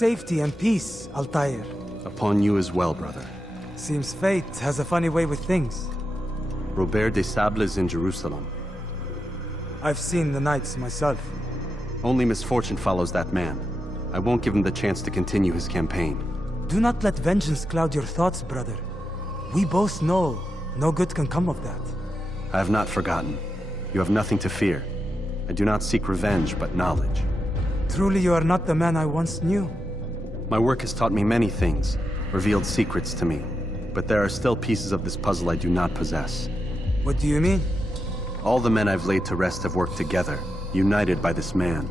safety and peace, Altaïr. Upon you as well, brother. Seems fate has a funny way with things. Robert des Sables is in Jerusalem. I've seen the Knights myself. Only misfortune follows that man. I won't give him the chance to continue his campaign. Do not let vengeance cloud your thoughts, brother. We both know no good can come of that. I have not forgotten. You have nothing to fear. I do not seek revenge, but knowledge. Truly you are not the man I once knew. My work has taught me many things, revealed secrets to me. But there are still pieces of this puzzle I do not possess. What do you mean? All the men I've laid to rest have worked together, united by this man.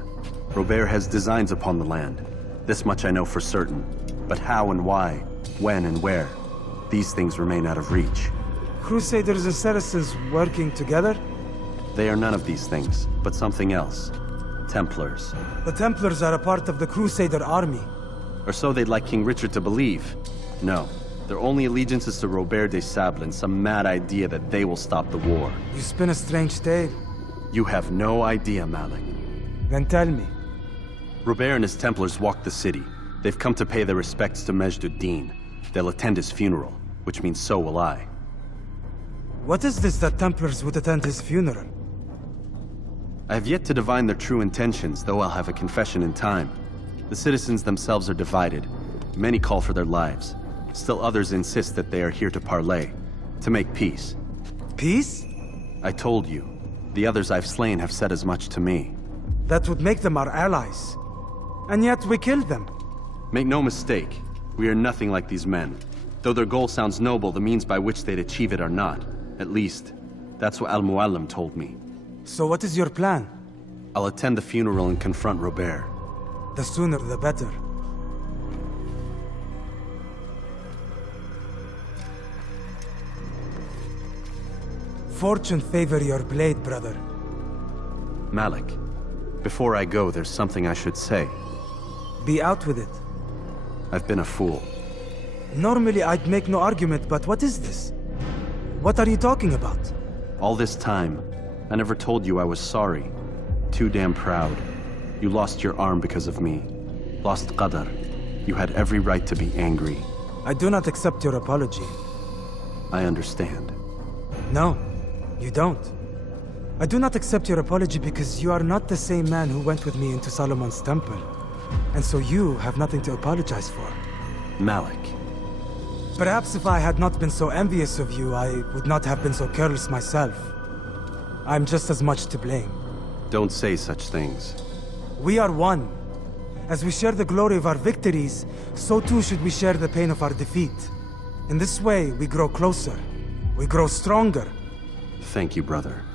Robert has designs upon the land. This much I know for certain. But how and why, when and where, these things remain out of reach. Crusaders and Saracens working together? They are none of these things, but something else. Templars. The Templars are a part of the Crusader army. Or so they'd like King Richard to believe. No, their only allegiance is to Robert des Sables and some mad idea that they will stop the war. You spin a strange tale. You have no idea, Malik. Then tell me. Robert and his Templars walked the city. They've come to pay their respects to Majd ad-Din. They'll attend his funeral, which means so will I. What is this that Templars would attend his funeral? I have yet to divine their true intentions, though I'll have a confession in time. The citizens themselves are divided. Many call for their lives. Still others insist that they are here to parley, to make peace. Peace? I told you. The others I've slain have said as much to me. That would make them our allies. And yet we killed them. Make no mistake, we are nothing like these men. Though their goal sounds noble, the means by which they'd achieve it are not. At least, that's what Al-Muallim told me. So what is your plan? I'll attend the funeral and confront Robert. The sooner the better. Fortune favor your blade, brother. Malik, before I go, there's something I should say. Be out with it. I've been a fool. Normally I'd make no argument, but what is this? What are you talking about? All this time, I never told you I was sorry. Too damn proud. You lost your arm because of me. Lost Qadar. You had every right to be angry. I do not accept your apology. I understand. No, you don't. I do not accept your apology because you are not the same man who went with me into Solomon's temple. And so you have nothing to apologize for. Malik. Perhaps if I had not been so envious of you, I would not have been so careless myself. I'm just as much to blame. Don't say such things. We are one. As we share the glory of our victories, so too should we share the pain of our defeat. In this way, we grow closer. We grow stronger. Thank you, brother.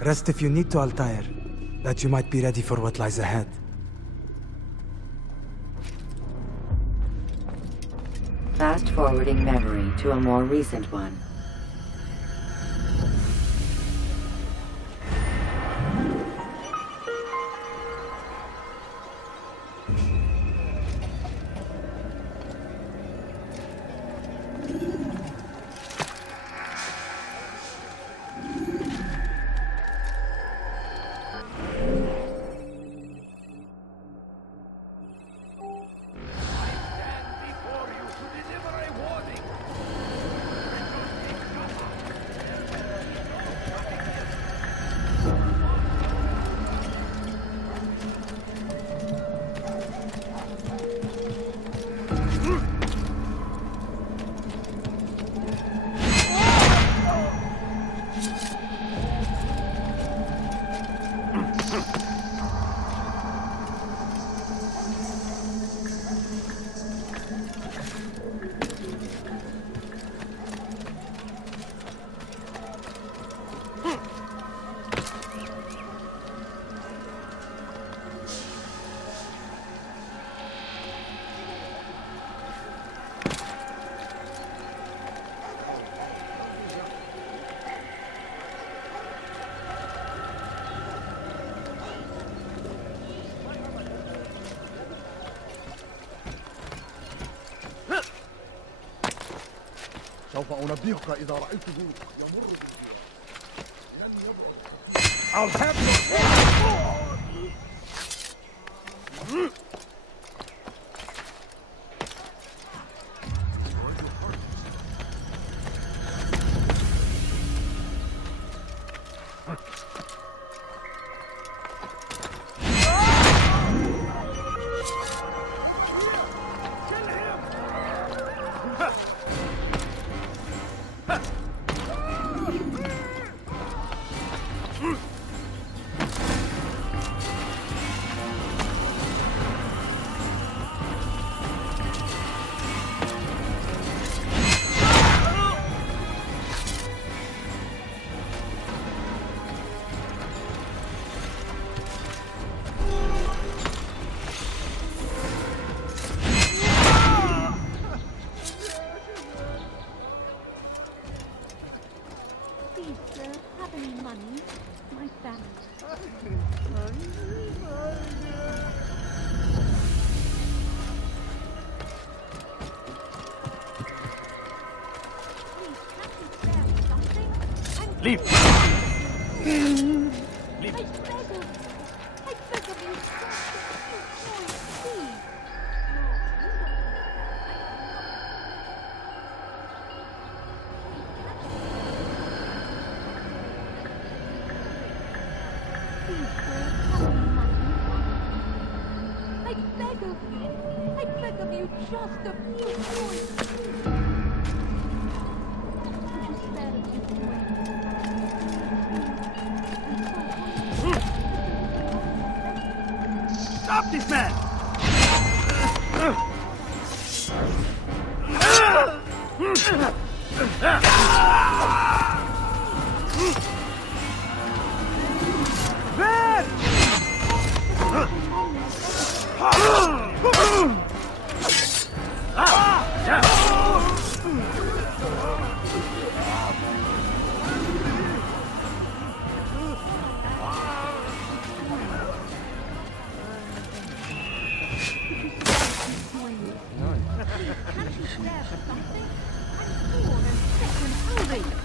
Rest if you need to, Altaïr, that you might be ready for what lies ahead. Fast-forwarding memory to a more recent one. سوف أنبهك إذا رأيته يمر بالديار. لن يبعد. Leave! Leave! Just a few points. Would you spare a few points? Stop this man!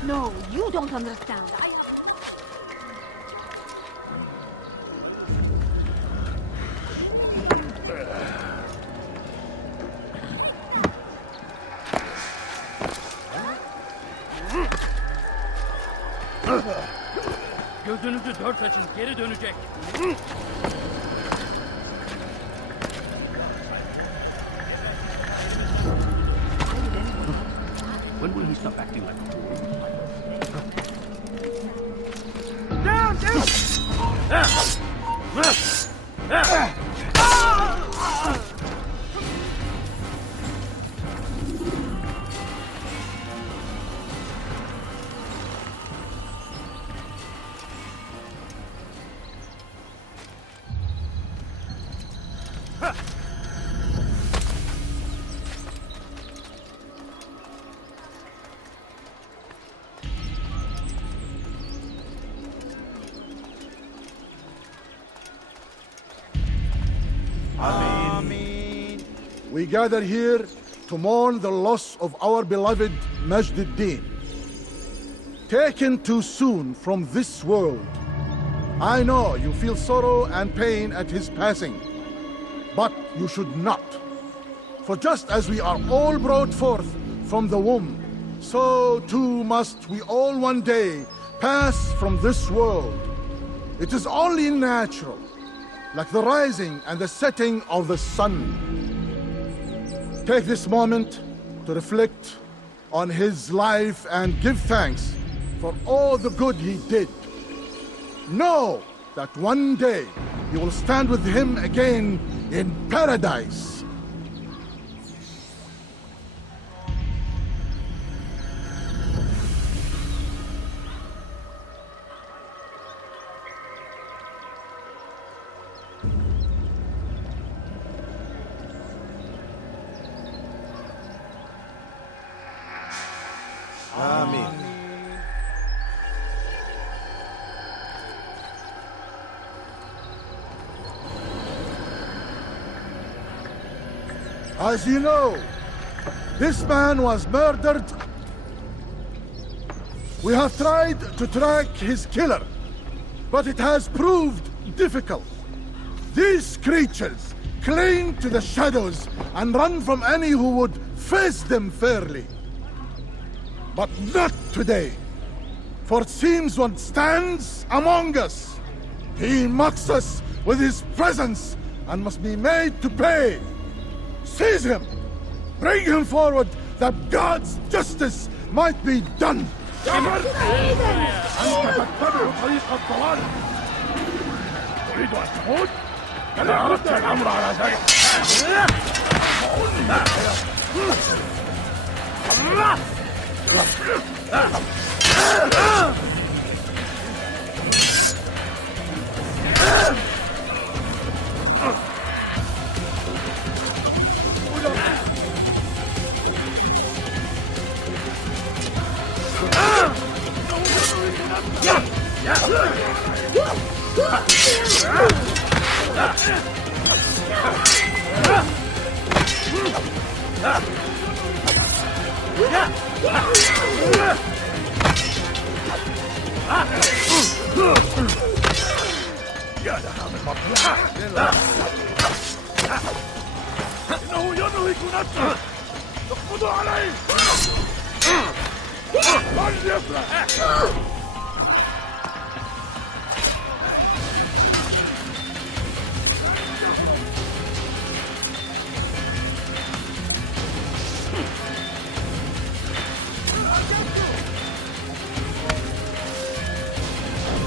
No, you don't understand. Gözünüzü dört açın, geri dönecek. When will he stop acting like down, We gather here to mourn the loss of our beloved Majd-ad-Din. Taken too soon from this world. I know you feel sorrow and pain at his passing, but you should not. For just as we are all brought forth from the womb, so too must we all one day pass from this world. It is only natural, like the rising and the setting of the sun. Take this moment to reflect on his life and give thanks for all the good he did. Know that one day you will stand with him again in paradise. As you know, this man was murdered. We have tried to track his killer, but it has proved difficult. These creatures cling to the shadows and run from any who would face them fairly. But not today, for it seems one stands among us. He mocks us with his presence and must be made to pay. Seize him! Bring him forward that God's justice might be done! إنه ينهك نفسه اقبضوا عليه لن يفلح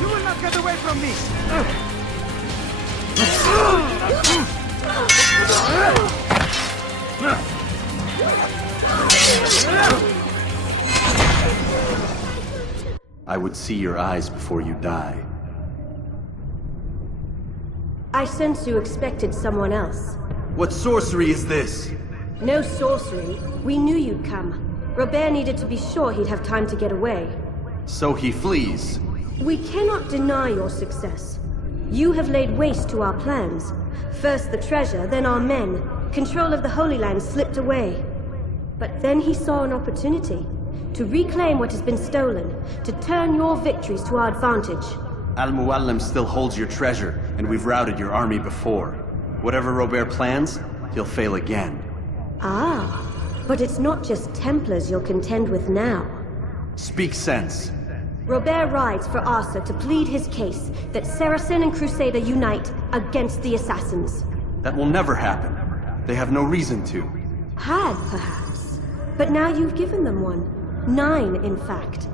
You will not get away from me! I would see your eyes before you die. I sense you expected someone else. What sorcery is this? No sorcery. We knew you'd come. Robert needed to be sure he'd have time to get away. So he flees. We cannot deny your success. You have laid waste to our plans. First the treasure, then our men. Control of the Holy Land slipped away. But then he saw an opportunity to reclaim what has been stolen, to turn your victories to our advantage. Al-Muallim still holds your treasure, and we've routed your army before. Whatever Robert plans, he'll fail again. Ah, but it's not just Templars you'll contend with now. Speak sense. Robert rides for Asa to plead his case that Saracen and Crusader unite against the Assassins. That will never happen. They have no reason to. Had, perhaps. But now you've given them one. 9, in fact.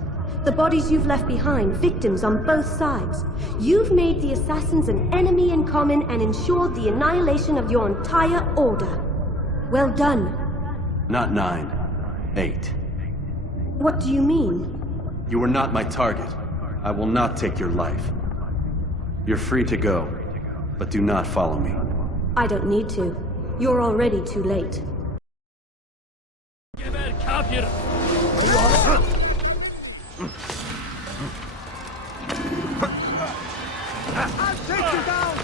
The bodies you've left behind, victims on both sides. You've made the Assassins an enemy in common and ensured the annihilation of your entire order. Well done. Not 9. 8. What do you mean? You are not my target. I will not take your life. You're free to go, but do not follow me. I don't need to. You're already too late. Geber kafir! I'll take you down!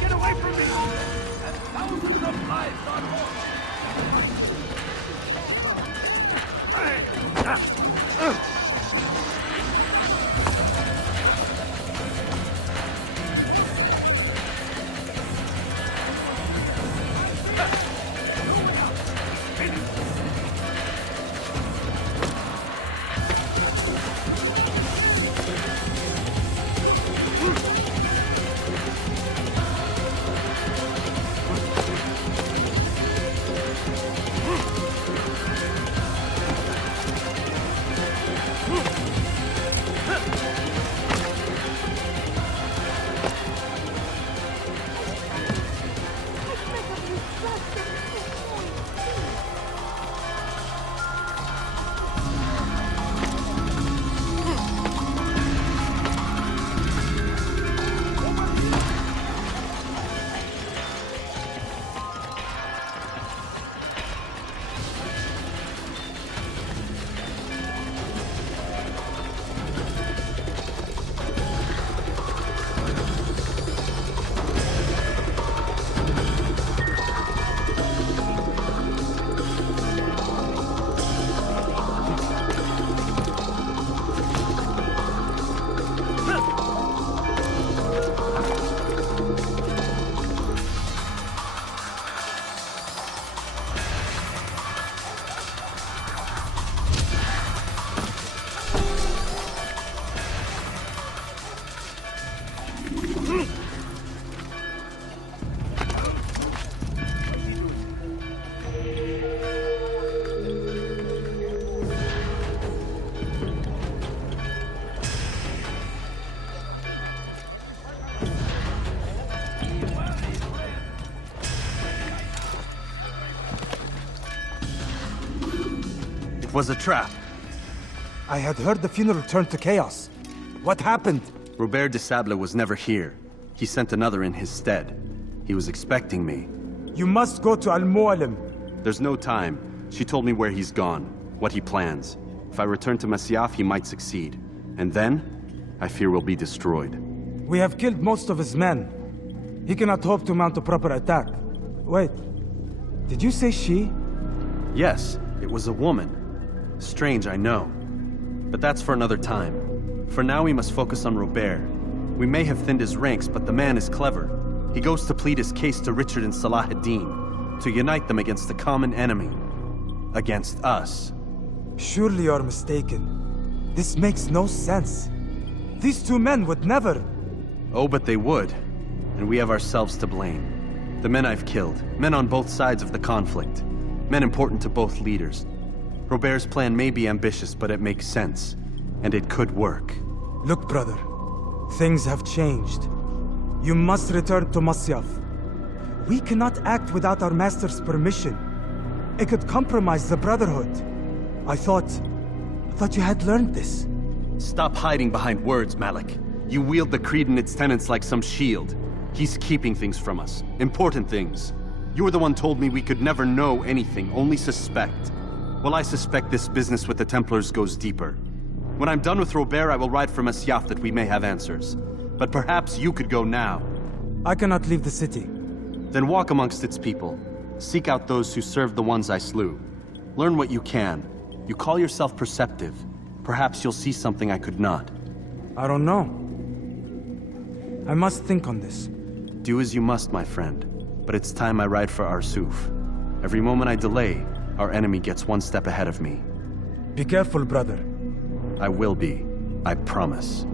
Get away from me! And thousands of lives are lost! was a trap. I had heard the funeral turned to chaos. What happened? Robert de Sable was never here. He sent another in his stead. He was expecting me. You must go to Al-Mu'alim. There's no time. She told me where he's gone, what he plans. If I return to Masyaf, he might succeed. And then, I fear we'll be destroyed. We have killed most of his men. He cannot hope to mount a proper attack. Wait, did you say she? Yes, it was a woman. Strange, I know. But that's for another time. For now, we must focus on Robert. We may have thinned his ranks, but the man is clever. He goes to plead his case to Richard and Salah ad-Din, to unite them against the common enemy. Against us. Surely you're mistaken. This makes no sense. These two men would never... Oh, but they would. And we have ourselves to blame. The men I've killed, men on both sides of the conflict. Men important to both leaders. Robert's plan may be ambitious, but it makes sense. And it could work. Look, brother. Things have changed. You must return to Masyaf. We cannot act without our master's permission. It could compromise the Brotherhood. I thought you had learned this. Stop hiding behind words, Malik. You wield the creed and its tenets like some shield. He's keeping things from us. Important things. You were the one told me we could never know anything, only suspect. Well, I suspect this business with the Templars goes deeper. When I'm done with Robert, I will ride for Masyaf that we may have answers. But perhaps you could go now. I cannot leave the city. Then walk amongst its people. Seek out those who served the ones I slew. Learn what you can. You call yourself perceptive. Perhaps you'll see something I could not. I don't know. I must think on this. Do as you must, my friend. But it's time I ride for Arsuf. Every moment I delay, our enemy gets one step ahead of me. Be careful, brother. I will be. I promise.